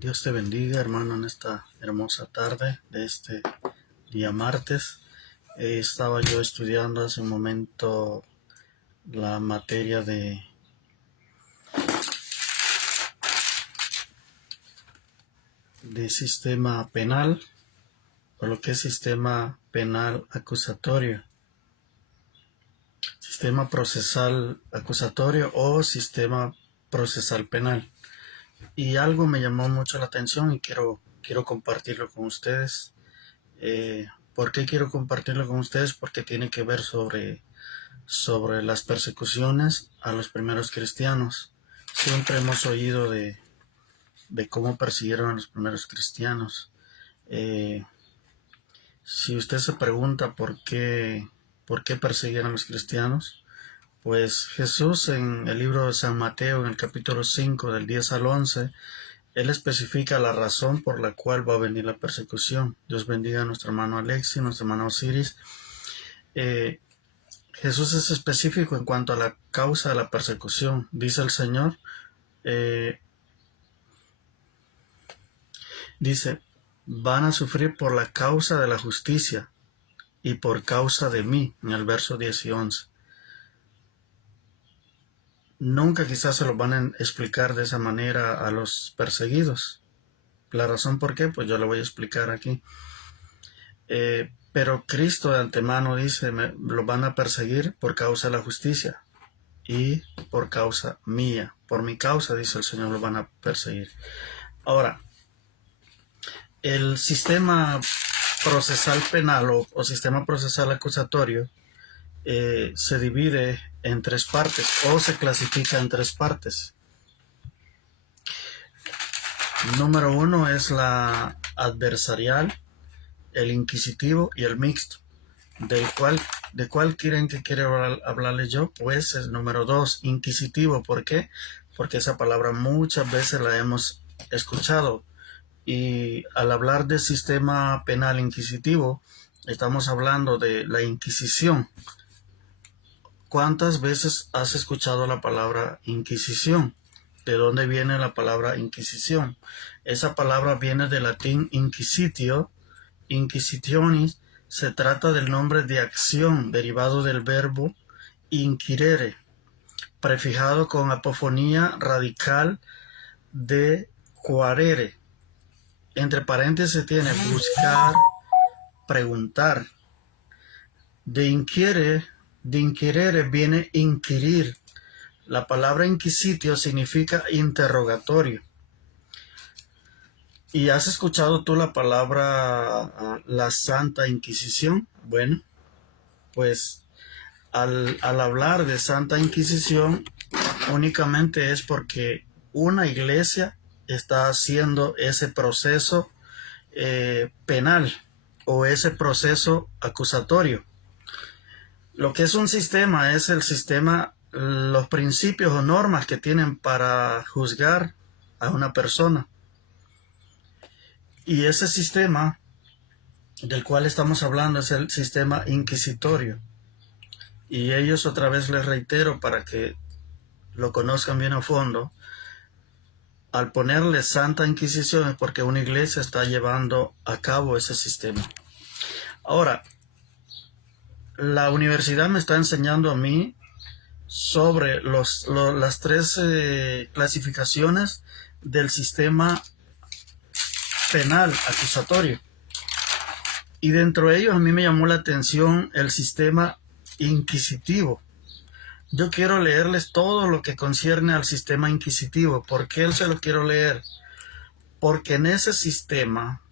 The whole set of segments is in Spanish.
Dios te bendiga, hermano, en esta hermosa tarde de este día martes. Estaba yo estudiando hace un momento la materia de sistema penal, o lo que es sistema penal acusatorio, sistema procesal acusatorio o sistema procesal penal. Y algo me llamó mucho la atención y quiero compartirlo con ustedes. ¿Por qué quiero compartirlo con ustedes? Porque tiene que ver sobre las persecuciones a los primeros cristianos. Siempre hemos oído de cómo persiguieron a los primeros cristianos. Si usted se pregunta por qué persiguieron a los cristianos, pues Jesús en el libro de San Mateo, en el capítulo 5, del 10 al 11, Él especifica la razón por la cual va a venir la persecución. Dios bendiga a nuestro hermano Alexi, nuestro hermano Osiris. Jesús es específico en cuanto a la causa de la persecución. Dice el Señor, dice, van a sufrir por la causa de la justicia y por causa de mí, en el verso 10 y 11. Nunca quizás se lo van a explicar de esa manera a los perseguidos. La razón por qué, pues yo lo voy a explicar aquí. Pero Cristo de antemano dice, lo van a perseguir por causa de la justicia y por causa mía. Por mi causa, dice el Señor, lo van a perseguir. Ahora, el sistema procesal penal o sistema procesal acusatorio se divide en tres partes o se clasifica en tres partes. Número 1 es la adversarial, el inquisitivo y el mixto. ¿De cuál quieren que quiera hablarles yo? Pues el número 2, inquisitivo. ¿Por qué? Porque esa palabra muchas veces la hemos escuchado. Y al hablar del sistema penal inquisitivo, estamos hablando de la Inquisición. ¿Cuántas veces has escuchado la palabra Inquisición? ¿De dónde viene la palabra Inquisición? Esa palabra viene del latín inquisitio, inquisitionis. Se trata del nombre de acción derivado del verbo inquirere, prefijado con apofonía radical de quarere. Entre paréntesis tiene buscar, preguntar. De inquirere viene inquirir. La palabra inquisitio significa interrogatorio. ¿Y has escuchado tú la palabra la Santa Inquisición? Bueno, pues al hablar de Santa Inquisición únicamente es porque una iglesia está haciendo ese proceso penal o ese proceso acusatorio. Lo que es un sistema es el sistema, los principios o normas que tienen para juzgar a una persona. Y ese sistema del cual estamos hablando es el sistema inquisitorio. Y ellos, otra vez les reitero para que lo conozcan bien a fondo, al ponerle Santa Inquisición es porque una iglesia está llevando a cabo ese sistema. Ahora, la universidad me está enseñando a mí sobre las tres clasificaciones del sistema penal acusatorio. Y dentro de ellos a mí me llamó la atención el sistema inquisitivo. Yo quiero leerles todo lo que concierne al sistema inquisitivo. ¿Por qué se lo quiero leer? Porque en ese sistema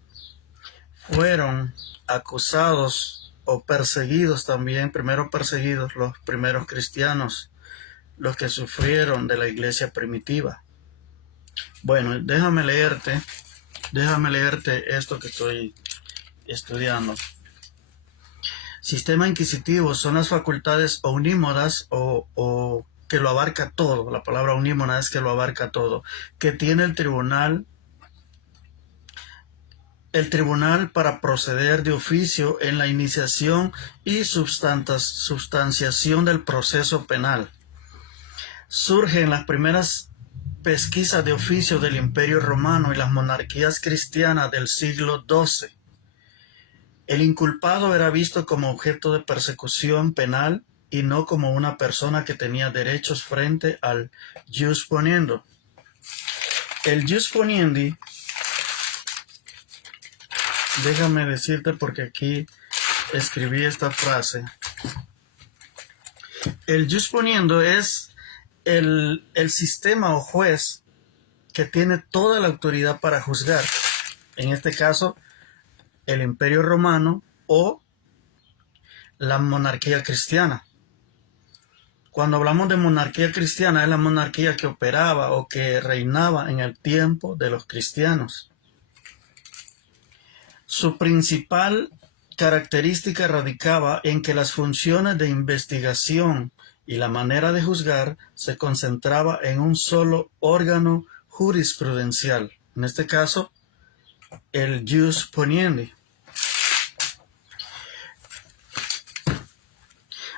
fueron acusados o perseguidos también, primero perseguidos los primeros cristianos, los que sufrieron de la iglesia primitiva. Bueno, déjame leerte esto que estoy estudiando. Sistema inquisitivo son las facultades unímodas o que lo abarca todo. La palabra unímoda es que lo abarca todo. Que tiene el tribunal para proceder de oficio en la iniciación y substanciación del proceso penal. Surge en las primeras pesquisa de oficio del Imperio Romano y las monarquías cristianas del siglo XII. El inculpado era visto como objeto de persecución penal y no como una persona que tenía derechos frente al jus poniendi. El jus poniendi, déjame decirte porque aquí escribí esta frase. El jus poniendi es el sistema o juez que tiene toda la autoridad para juzgar. En este caso, el Imperio Romano o la monarquía cristiana. Cuando hablamos de monarquía cristiana, es la monarquía que operaba o que reinaba en el tiempo de los cristianos. Su principal característica radicaba en que las funciones de investigación y la manera de juzgar se concentraba en un solo órgano jurisprudencial, en este caso, el jus poniendi.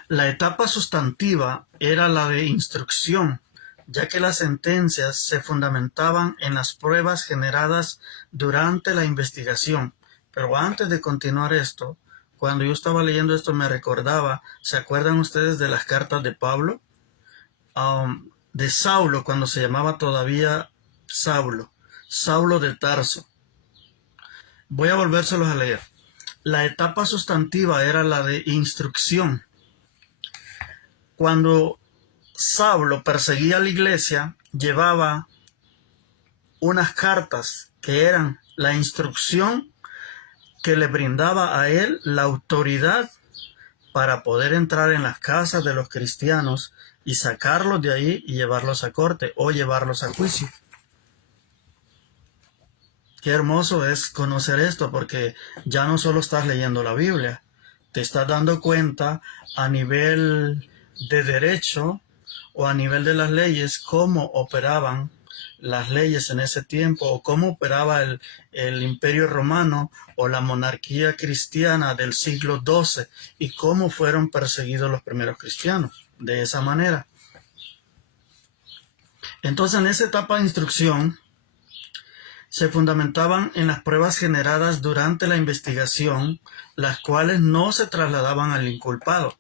La etapa sustantiva era la de instrucción, ya que las sentencias se fundamentaban en las pruebas generadas durante la investigación. Pero antes de continuar esto, cuando yo estaba leyendo esto me recordaba, ¿se acuerdan ustedes de las cartas de Pablo? De Saulo, cuando se llamaba todavía Saulo de Tarso. Voy a volvérselos a leer. La etapa sustantiva era la de instrucción. Cuando Saulo perseguía a la iglesia, llevaba unas cartas que eran la instrucción que le brindaba a él la autoridad para poder entrar en las casas de los cristianos y sacarlos de ahí y llevarlos a corte o llevarlos a juicio. Qué hermoso es conocer esto, porque ya no solo estás leyendo la Biblia, te estás dando cuenta a nivel de derecho o a nivel de las leyes cómo operaban las leyes en ese tiempo, o cómo operaba el Imperio Romano o la monarquía cristiana del siglo XII y cómo fueron perseguidos los primeros cristianos de esa manera. Entonces, en esa etapa de instrucción se fundamentaban en las pruebas generadas durante la investigación, las cuales no se trasladaban al inculpado.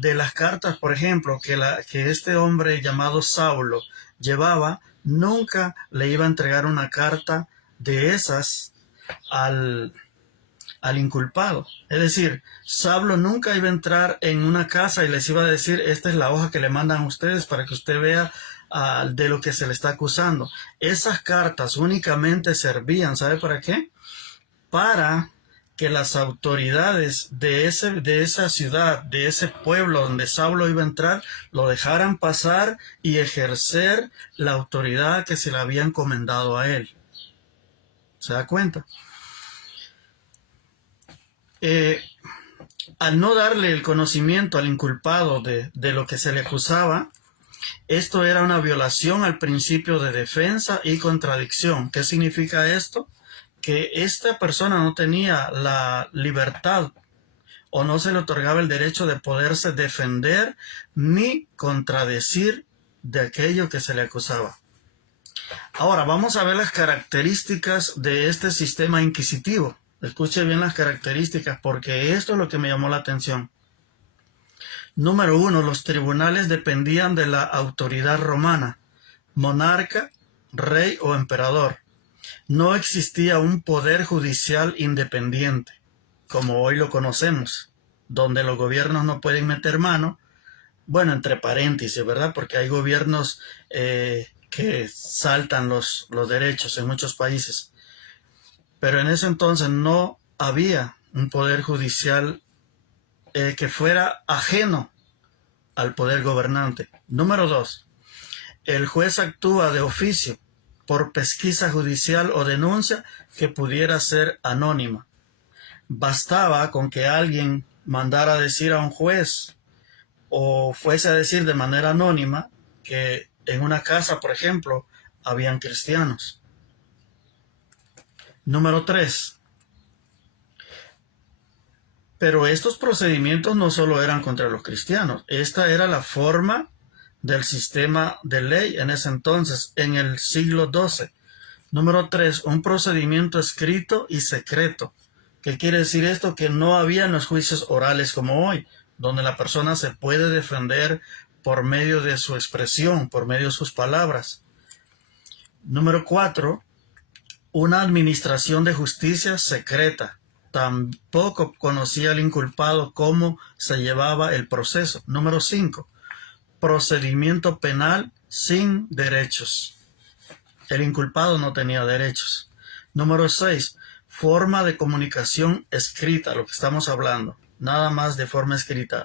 De las cartas, por ejemplo, que este hombre llamado Saulo llevaba, nunca le iba a entregar una carta de esas al inculpado. Es decir, Saulo nunca iba a entrar en una casa y les iba a decir, esta es la hoja que le mandan a ustedes para que usted vea de lo que se le está acusando. Esas cartas únicamente servían, ¿sabe para qué? Para que las autoridades de esa ciudad, de ese pueblo donde Saulo iba a entrar, lo dejaran pasar y ejercer la autoridad que se le había encomendado a él. ¿Se da cuenta? Al no darle el conocimiento al inculpado de lo que se le acusaba, esto era una violación al principio de defensa y contradicción. ¿Qué significa esto? Que esta persona no tenía la libertad o no se le otorgaba el derecho de poderse defender ni contradecir de aquello que se le acusaba. Ahora vamos a ver las características de este sistema inquisitivo. Escuche bien las características, porque esto es lo que me llamó la atención. Número 1, los tribunales dependían de la autoridad romana, monarca, rey o emperador. No existía un poder judicial independiente, como hoy lo conocemos, donde los gobiernos no pueden meter mano, bueno, entre paréntesis, ¿verdad? Porque hay gobiernos que saltan los derechos en muchos países. Pero en ese entonces no había un poder judicial que fuera ajeno al poder gobernante. Número 2, el juez actúa de oficio por pesquisa judicial o denuncia que pudiera ser anónima. Bastaba con que alguien mandara a decir a un juez o fuese a decir de manera anónima que en una casa, por ejemplo, habían cristianos. Número 3. Pero estos procedimientos no solo eran contra los cristianos. Esta era la forma del sistema de ley en ese entonces, en el siglo XII. Número 3, un procedimiento escrito y secreto. ¿Qué quiere decir esto? Que no había los juicios orales como hoy, donde la persona se puede defender por medio de su expresión, por medio de sus palabras. Número 4, una administración de justicia secreta. Tampoco conocía el inculpado cómo se llevaba el proceso. Número 5, procedimiento penal sin derechos. El inculpado no tenía derechos. Número 6, forma de comunicación escrita, lo que estamos hablando. Nada más de forma escrita.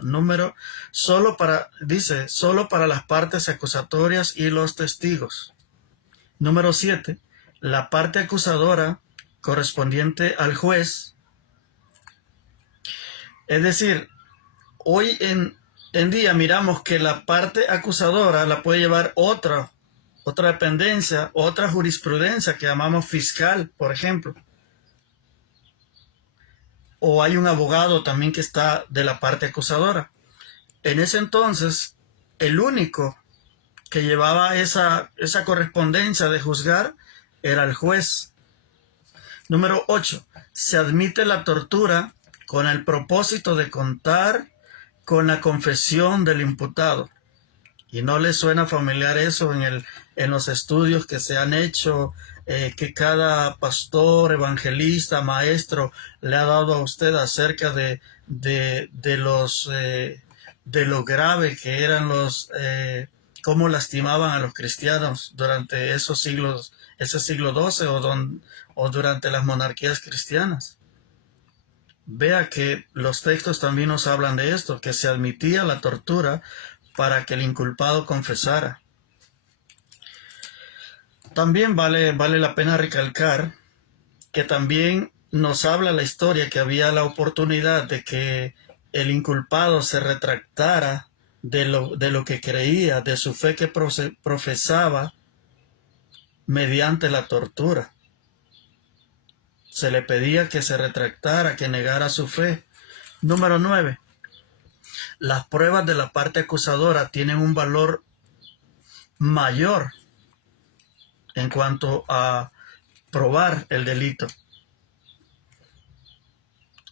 Solo para las partes acusatorias y los testigos. Número 7, la parte acusadora correspondiente al juez. Es decir, hoy en día miramos que la parte acusadora la puede llevar otra dependencia, otra jurisprudencia que llamamos fiscal, por ejemplo. O hay un abogado también que está de la parte acusadora. En ese entonces, el único que llevaba esa correspondencia de juzgar era el juez. Número 8. Se admite la tortura con el propósito de contar con la confesión del imputado. ¿Y no le suena familiar eso en los estudios que se han hecho, que cada pastor, evangelista, maestro le ha dado a usted acerca de lo grave que eran cómo lastimaban a los cristianos durante ese siglo XII o durante las monarquías cristianas? Vea que los textos también nos hablan de esto, que se admitía la tortura para que el inculpado confesara. También vale la pena recalcar que también nos habla la historia que había la oportunidad de que el inculpado se retractara de lo que creía, de su fe que profesaba mediante la tortura. Se le pedía que se retractara, que negara su fe. Número 9. Las pruebas de la parte acusadora tienen un valor mayor en cuanto a probar el delito.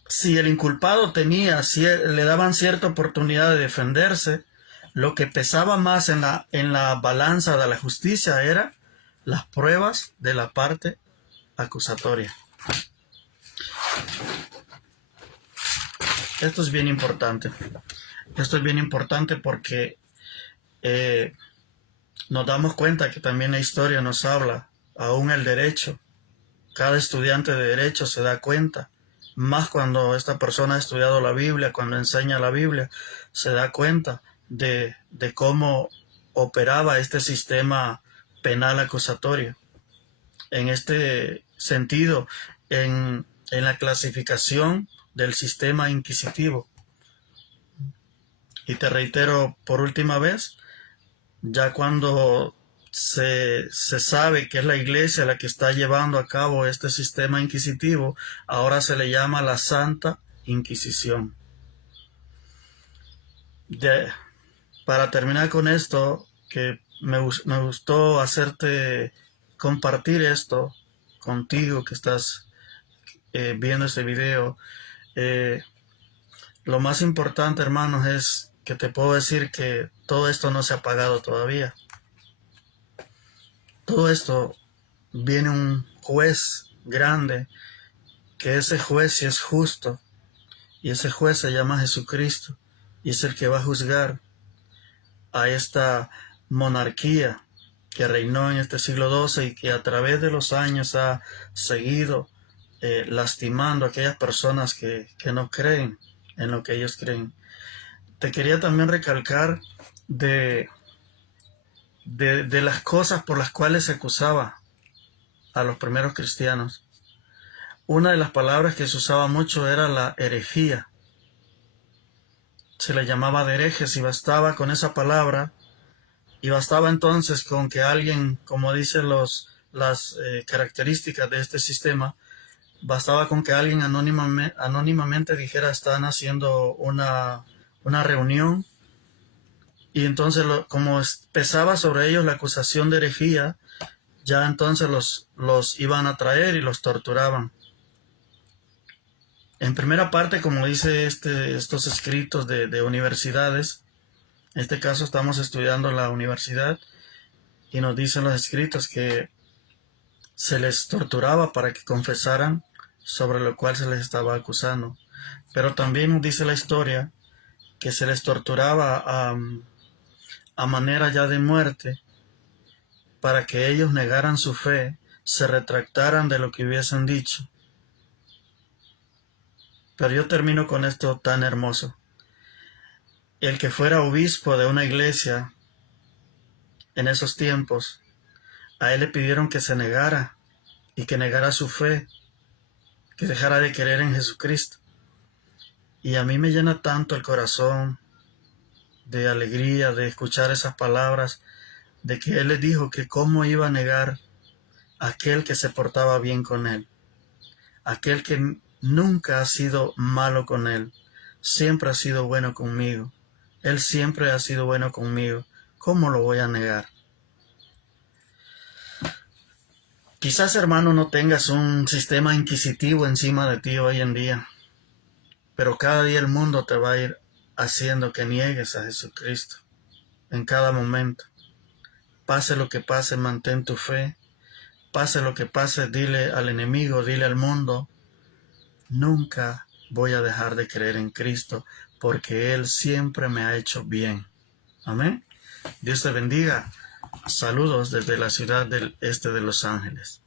Si el inculpado le daban cierta oportunidad de defenderse, lo que pesaba más en la balanza de la justicia era las pruebas de la parte acusatoria. Esto es bien importante. Esto es bien importante porque nos damos cuenta que también la historia nos habla, aún el derecho. Cada estudiante de derecho se da cuenta, más cuando esta persona ha estudiado la Biblia, cuando enseña la Biblia, se da cuenta de cómo operaba este sistema penal acusatorio. En este sentido, en la clasificación del sistema inquisitivo. Y te reitero por última vez, ya cuando se sabe que es la iglesia la que está llevando a cabo este sistema inquisitivo, ahora se le llama la Santa Inquisición. Para terminar con esto, que me gustó hacerte compartir esto contigo que estás viendo este video. Lo más importante, hermanos, es que te puedo decir que todo esto no se ha pagado todavía. Todo esto viene un juez grande, que ese juez sí es justo, y ese juez se llama Jesucristo, y es el que va a juzgar a esta monarquía que reinó en este siglo XII y que a través de los años ha seguido lastimando a aquellas personas que no creen en lo que ellos creen. Te quería también recalcar de las cosas por las cuales se acusaba a los primeros cristianos. Una de las palabras que se usaba mucho era la herejía. Se le llamaba de herejes y bastaba con esa palabra, y bastaba entonces con que alguien, como dicen las características de este sistema, bastaba con que alguien anónimamente dijera: están haciendo una reunión Y entonces, como pesaba sobre ellos la acusación de herejía, ya entonces los iban a traer y los torturaban. En primera parte, como dice estos escritos de universidades, en este caso estamos estudiando la universidad, y nos dicen los escritos que se les torturaba para que confesaran sobre lo cual se les estaba acusando. Pero también nos dice la historia que se les torturaba a manera ya de muerte, para que ellos negaran su fe, se retractaran de lo que hubiesen dicho. Pero yo termino con esto tan hermoso. El que fuera obispo de una iglesia en esos tiempos, a él le pidieron que se negara y que negara su fe, que dejara de creer en Jesucristo. Y a mí me llena tanto el corazón de alegría de escuchar esas palabras, de que él le dijo que cómo iba a negar a aquel que se portaba bien con él, aquel que nunca ha sido malo con él, siempre ha sido bueno conmigo, él siempre ha sido bueno conmigo, ¿cómo lo voy a negar? Quizás, hermano, no tengas un sistema inquisitivo encima de ti hoy en día, pero cada día el mundo te va a ir haciendo que niegues a Jesucristo en cada momento. Pase lo que pase, mantén tu fe. Pase lo que pase, dile al enemigo, dile al mundo, nunca voy a dejar de creer en Cristo, porque Él siempre me ha hecho bien. Amén. Dios te bendiga. Saludos desde la ciudad del este de Los Ángeles.